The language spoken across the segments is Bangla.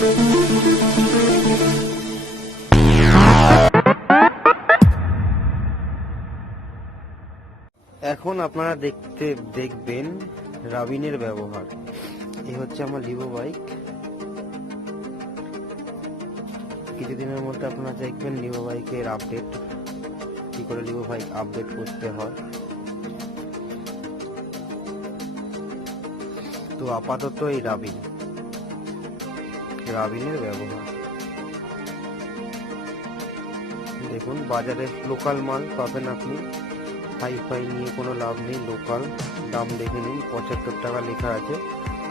এখন আপনারা দেখবেন রাবিনের ব্যবহার। এই হচ্ছে আমার লিভো বাইক। কিছুদিনের মধ্যে আপনারা দেখবেন লিভো বাইকের আপডেট, কি করে লিভো বাইক আপডেট করতে হয়। তো আপাতত এই রাবিনের ব্যবহার দেখুন। বাজারে লোকাল মাল পাবেন আপনি, হাইফাই নিয়ে কোনো লাভ নেই। লোকাল দাম দেখে নিন, 75 টাকা লেখা আছে,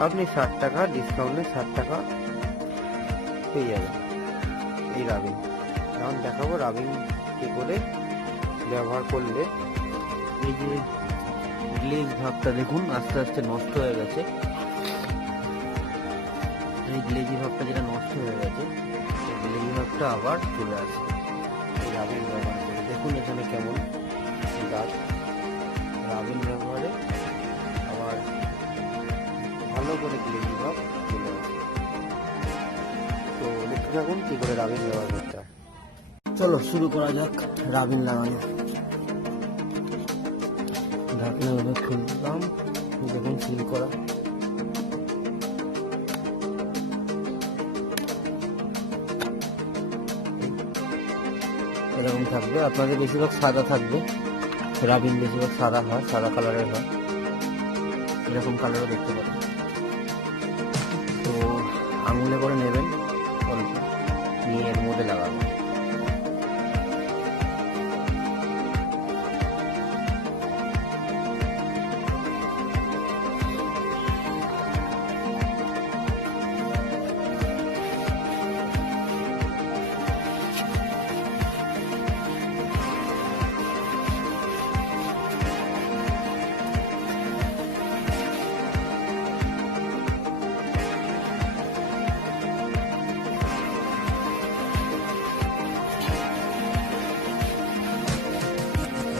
আপনি 60 টাকা ডিসকাউন্টে 60 টাকা পেয়ে যাবেন এই রাবিন। এখন দেখাবো রাবিন কি করে ব্যবহার করলে। এই যে গ্লেজ ভাবটা দেখুন আস্তে আস্তে নষ্ট হয়ে গেছে। এই গ্লেজি ভাবটা যেটা নষ্ট হয়ে গেছে, গ্লেজি ভাবটা আবার চলে আসছে এই রাবিন ব্যবহার করে। দেখুন এখানে কেমন দাগ, রাবিন ব্যবহারে আবার ভালো করে গ্লেজি ভাব চলে আসে। তো দেখতে থাকুন কি করে রাবিন ব্যবহার করতে হয়। চলো শুরু করা যাক রাবিন লাগানো। ঢাকনা খুললাম, দেখুন সিল করা। এরকম থাকবে, আপনাদের বেশিরভাগ সাদা থাকবে। রাবিন বেশিরভাগ সাদা হয়, সাদা কালারের হয়। এরকম কালারও দেখতে পাবেন। তো আঙুলে করে নেবেন, অল্প নিয়ে এর মধ্যে লাগাবেন।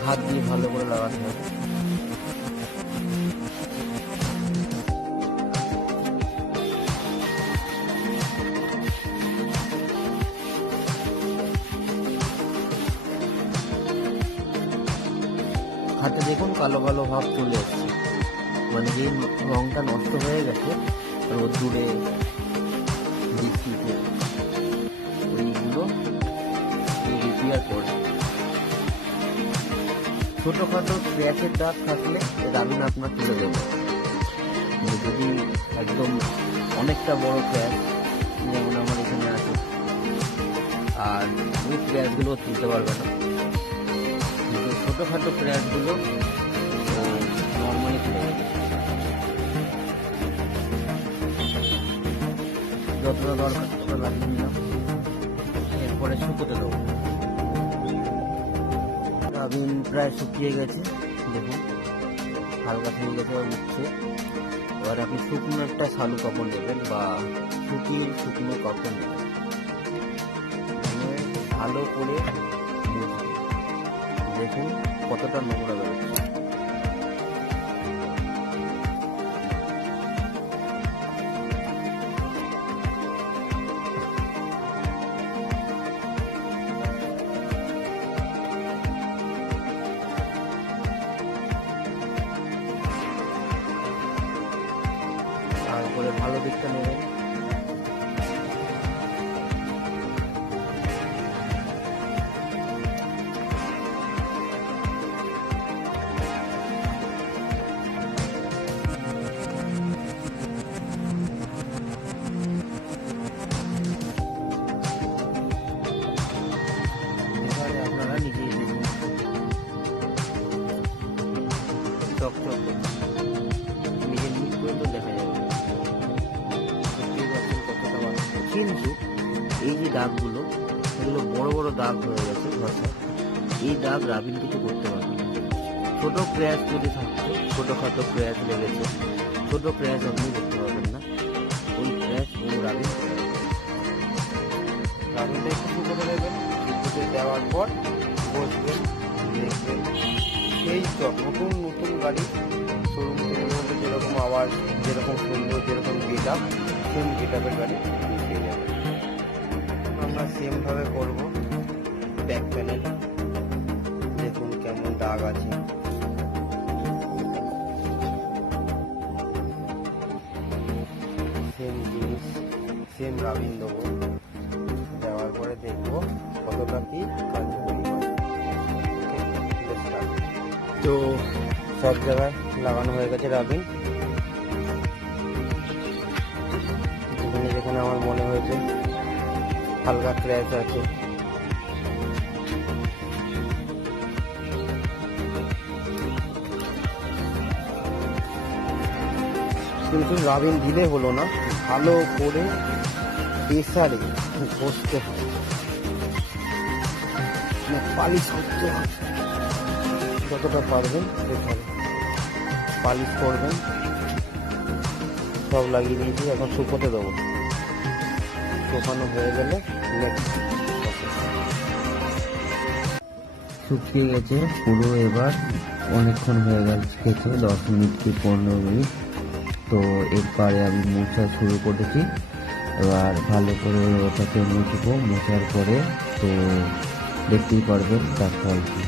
হাত দিয়ে ভালো করে লাগাতে হবে। হাতে দেখুন কালো কালো ভাব চলে এসছে, মানে যে রংটা নষ্ট হয়ে গেছে রোদ্দুরে বৃষ্টিতে, ওইগুলো রিপেয়ার করে। ছোটখাটো স্ক্র্যাচের দাগ থাকলে রাবিন আপনার তুলে দেবে। যদি একদম অনেকটা বড় স্ক্র্যাচ যেমন আমার এখানে আছে, আর ওই স্ক্র্যাচগুলো তুলতে পারবে না। কিন্তু ছোটখাটো স্ক্র্যাচগুলো নর্মালি তুলে দেবে। যতটা দরকার ততটা লাগিয়ে নিলাম, এরপরে শুকোতে দেবো। রাবিন প্রায় শুকিয়ে গেছে, দেখুন হালকা থেকে গেছে আর উঠছে। এবার আপনি শুকনো একটা শালু কাপড় নেবেন বা শুকনো কাপড় নেবেন, ভালো করে দেখুন কতটা নোংরা বেরোচ্ছে। তারপরে ভালো দিকটা নেবেন, আপনারা নিজেই দেখুন চকচক নিজের নিজ করে তো দেখা যাবে। কিন্তু এই যে দাগগুলো, এগুলো বড় বড় দাগ হয়ে গেছে ঘষা, এই দাগ রাবিন কিছু করতে পারবে না। ছোট ক্র্যাচ যদি থাকতো, ছোটখাটো ক্র্যাচ লেগেছে, ছোট ক্র্যাচ আপনি দেখতে পাবেন না, ওই ক্র্যাচ ও রাবিনটা একটু শুকোতে দেবেন। শুকোতে দেওয়ার পর বসবেন, দেখবেন সেই নতুন গাড়ি শোরুম থেকে যেরকম আওয়াজ, যেরকম সুন্দর, যেরকম গেট আপ, সেম গেট আপের গাড়ি পেয়ে যাবে। আমরা সেম ভাবে করব। ব্যাক প্যানেল দেখুন কেমন দাগ আছে, সেম জিনিস, সেম রাবিন দেবো। দেওয়ার পরে দেখবো কতটা কি কার্যকরী হয়। তো সব জায়গায় লাগানো হয়ে গেছে রাবিন। যেখানে যেখানে আমার মনে হয়েছে হালকা ক্র্যাচ আছে, কিন্তু রাবিন দিলে হলো না, ভালো করে প্রেসারে ঘষতে হবে, পালিশ করতে হবে। যতটা পারবেন প্রেসারে পালিশ করবেন। সব লাগিয়ে দিয়েছি, এখন শুকোতে দেবো। শুকানো হয়ে গেলে নেক্সট শুকিয়ে গেছে পুরো। এবার অনেকক্ষণ হয়ে গেছে, 10 মিনিট কি 15 মিনিট। তো এরপরে আমি মোছা শুরু করেছি। এবার ভালো করে ওটাকে মুছবো। মোছার পরে তো দেখতেই পারবেন তার ফল কি।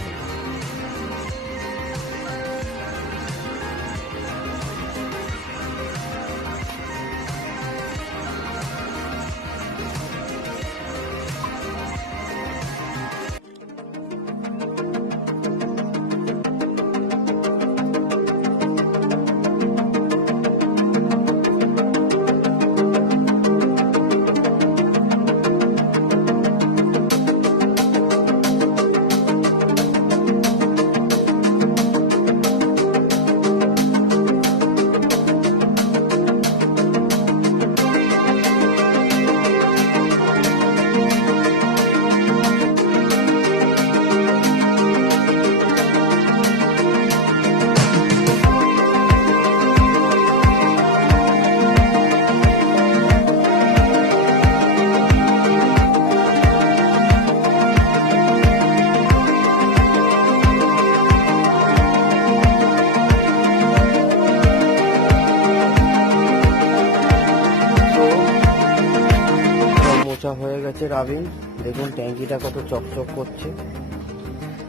হয়ে গেছে রাবিন। দেখুন ট্যাঙ্কিটা কত চকচক করছে,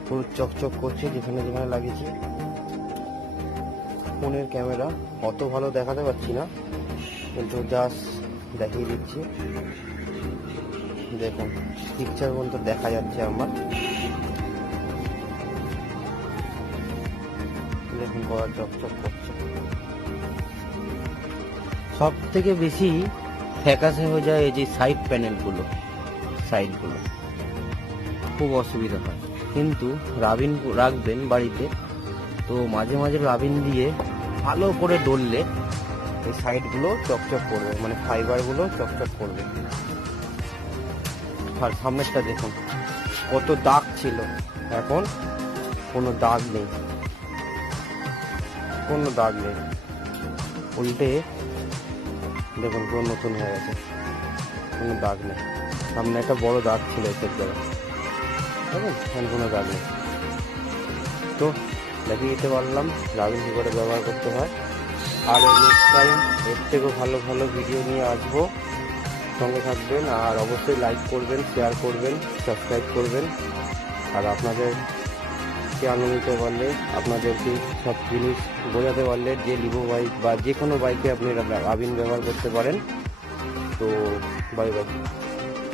পুরো চকচক করছে যেখানে যেখানে লাগিয়েছি। ফোনের ক্যামেরা অত ভালো দেখাতে পারছি না, কিন্তু জাস্ট দেখিয়ে দিচ্ছি। দেখুন পিকচার পর্যন্ত দেখা যাচ্ছে আমার। দেখুন কত চকচক করছে। সব থেকে বেশি ফ্যাকাসে হয়ে যায় এই যে সাইড প্যানেলগুলো, সাইডগুলো খুব অসুবিধা হয়। কিন্তু রাবিন রাখবেন বাড়িতে, তো মাঝে মাঝে রাবিন দিয়ে ভালো করে ডললে এই সাইডগুলো চকচক করবে, মানে ফাইবারগুলো চকচক করবে। আর সামনেরটা দেখুন কত দাগ ছিল, এখন কোনো দাগ নেই, কোনো দাগ নেই। উল্টে দেখুন পুরো নতুন হয়ে গেছে, কোনো দাগ নেই। সামনে একটা বড় দাগ ছিল এসব জায়গায়, এখন কোনো দাগ নেই। তো দেখিয়ে দিতে পারলাম রাবিন কী করে ব্যবহার করতে হয়। আর নেক্সট টাইম এর থেকেও ভালো ভালো ভিডিও নিয়ে আসবো, সঙ্গে থাকবেন। আর অবশ্যই লাইক করবেন, শেয়ার করবেন, সাবস্ক্রাইব করবেন। আর আপনাদেরকে আনন্দিত করলে, আপনাদেরকে সব জিনিস বোঝাতে পারলে যে লিভো বাইক বা যে কোনো বাইকে আপনি রাবিন ব্যবহার করতে পারেন। তো বাই বাই।